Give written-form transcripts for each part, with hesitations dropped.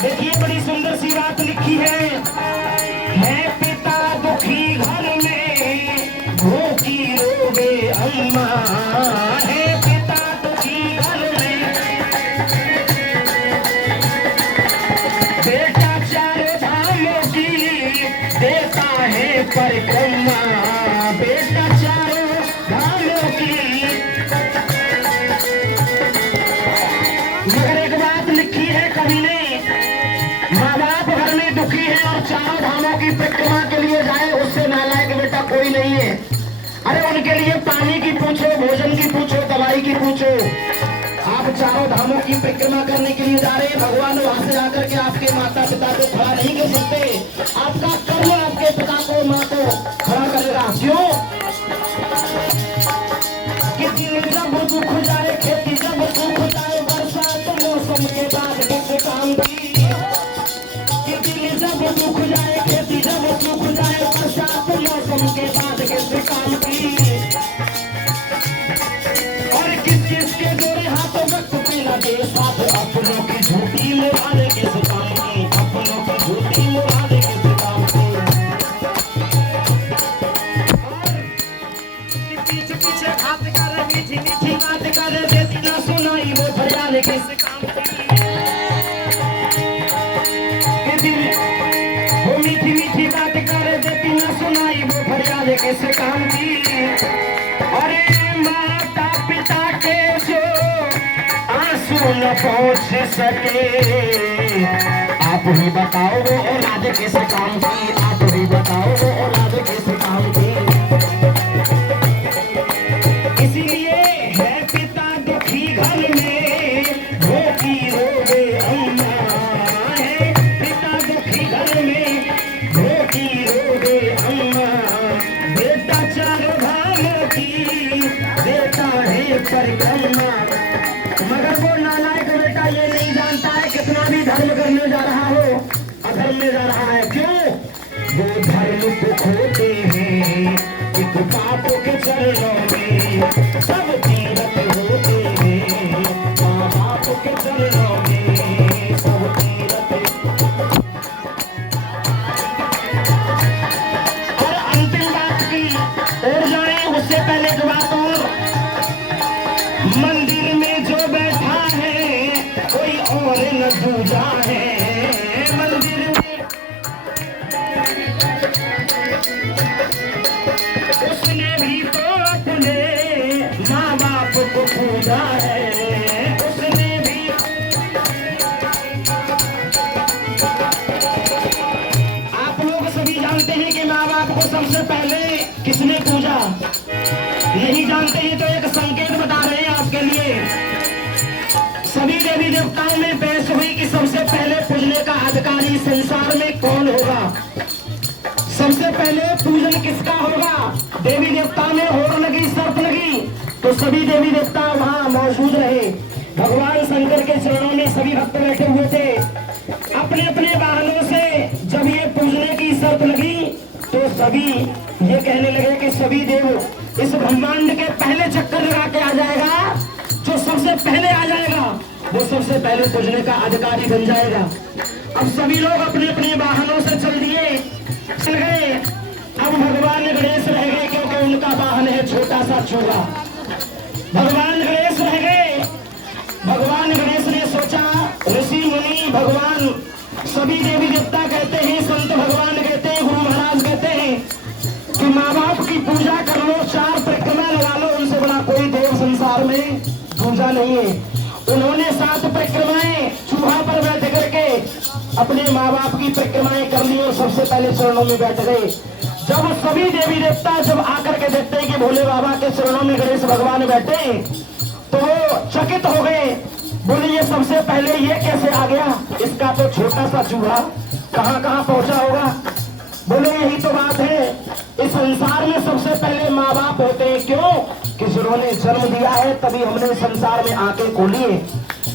देखिए बड़ी सुंदर सी बात लिखी है पिता दुखी घर में भूखी रोगे अम्मा। है पिता दुखी घर में बेटा चार धामों की देता है परिक्रमा। बेटा चारों धामों की। मगर एक बात लिखी है कवि ने, माँ बाप घर में दुखी है और चारों धामों की परिक्रमा के लिए जाए, उससे नालायक बेटा कोई नहीं है। अरे उनके लिए पानी की पूछो, भोजन की पूछो, दवाई की पूछो। आप चारों धामों की परिक्रमा करने के लिए जा रहे हैं, भगवान वहां से जाकर के आपके माता पिता को खड़ा नहीं कर सकते। आपका कर्म आपके पिता को माँ को खड़ा करेगा। क्यों? किसी जब दुख जाए, खेती जब सुख जाए, बरसात मौसम के बाद किस काम की। जब दुख जाए, खेती जब सुख जाए, बरसात मौसम के बाद किस काम की। और किस किस के जोड़े हाथों वक्त पे लगे साथ, अपनों की झूठी मुराद किस काम की। अपनों की झूठी मुराद किस काम की। और पीछे पीछे बात कर, मीठी मीठी बात कर, देती ना सुनाई वो फरियाद किस काम की। मीठी मीठी बात कर, देती ना सुनाई वो फरियाद किस काम की। अरे माता पिता के जो आंसू न पहुंच सके, आप ही बताओ वो औलाद किस काम की। आप ही बताओ वो औलाद किस काम की। इसीलिए है पिता दुखी घर में भूखी रोगे अम्मा। है पिता दुखी घर में भूखी रोगे अम्मा। बेटा चारों धामों की देता है परिक्रमा। मगर वो नालायक बेटा ये नहीं जानता है कितना भी धर्म करने जा रहा हो, अधर्म में जा रहा है। क्यों? वो धर्म को खोते हैं एक पाप के चरणों में। सब तीरथ होते हैं माँ बाप के चरणों में। सब तीरथ। और अंतिम बात की और जाए उससे पहले एक बात और, मंदिर में जो बैठा है कोई और न दूजा है। मंदिर में उसने भी तो अपने माँ बाप को पूजा है। उसने भी। आप लोग सभी जानते हैं कि माँ बाप को सबसे पहले किसने पूजा? नहीं जानते हैं तो एक संकेत बता रहे हैं आपके लिए। सभी देवी देवताओं में बहस हुई कि सबसे पहले पूजने का अधिकारी संसार में कौन होगा। सबसे पहले पूजन किसका होगा? देवी देवताओं में होड़ लगी, शर्त लगी तो सभी देवी देवता वहां मौजूद रहे। भगवान शंकर के चरणों में सभी भक्त बैठे हुए थे। अपने अपने वाहनों से जब ये पूजने की शर्त लगी तो सभी ये कहने लगे कि सभी देव इस ब्रह्मांड के पहले चक्कर लगा के आ जाएगा। जो सबसे पहले आ जाएगा वो सबसे पहले पूजने का अधिकारी बन जाएगा। अब सभी लोग अपने अपने वाहनों से चल दिए, चल गए। अब भगवान गणेश रह गए क्योंकि उनका वाहन है छोटा सा चूहा। भगवान गणेश रह गए। भगवान गणेश ने सोचा, ऋषि मुनि भगवान सभी देवी देवता कहते हैं, संत भगवान कहते हैं, गुरु महाराज कहते हैं कि माँ बाप की पूजा कर लो, 4 परिक्रमा लगा लो, उनसे बड़ा कोई देव संसार में दूजा नहीं है। उन्होंने 7 परिक्रमाएं चूहा पर बैठ करके अपने माँ बाप की परिक्रमाएं कर ली और सबसे पहले चरणों में बैठ गए। जब सभी देवी देवता जब आकर के देखते हैं कि भोले बाबा के चरणों में गणेश भगवान बैठे तो चकित हो गए। बोले ये सबसे पहले ये कैसे आ गया, इसका तो छोटा सा चूहा कहाँ कहाँ पहुंचा होगा। बोले यही तो बात है, इस संसार में सबसे पहले माँ बाप होते हैं। क्यों कि जिन्होंने जन्म दिया है तभी हमने संसार में आंखें खोली है।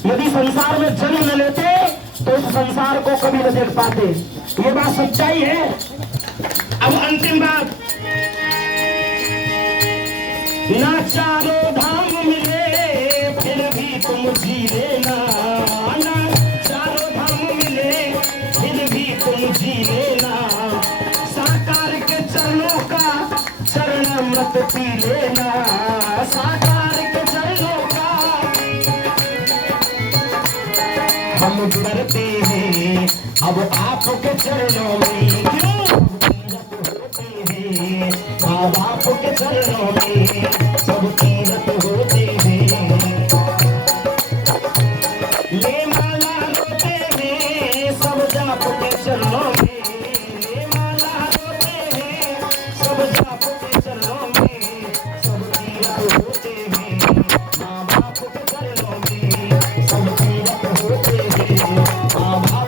यदि संसार में जन्म न लेते तो इस संसार को कभी न देख पाते। ये बात सच्चाई है। अब अंतिम बात, ना चारों धाम मिले फिर भी तुम जी लेना, ना चारों धाम मिले फिर भी तुम जी लेना, साकार के चरणों का चरण मत पी लेना, साकार के चरणों का हम डरते हैं अब आपके चरणों में। क्यों माँ बाप के चरणों में सब तीरथ होते हैं, ले माला रोते हैं सब जाप के चरणों में, ले माला रोते हैं सब जाप के चरणों में, सब तीरथ होते हैं माँ बाप के चरणों में, सब तीरथ होते हैं माँ बाप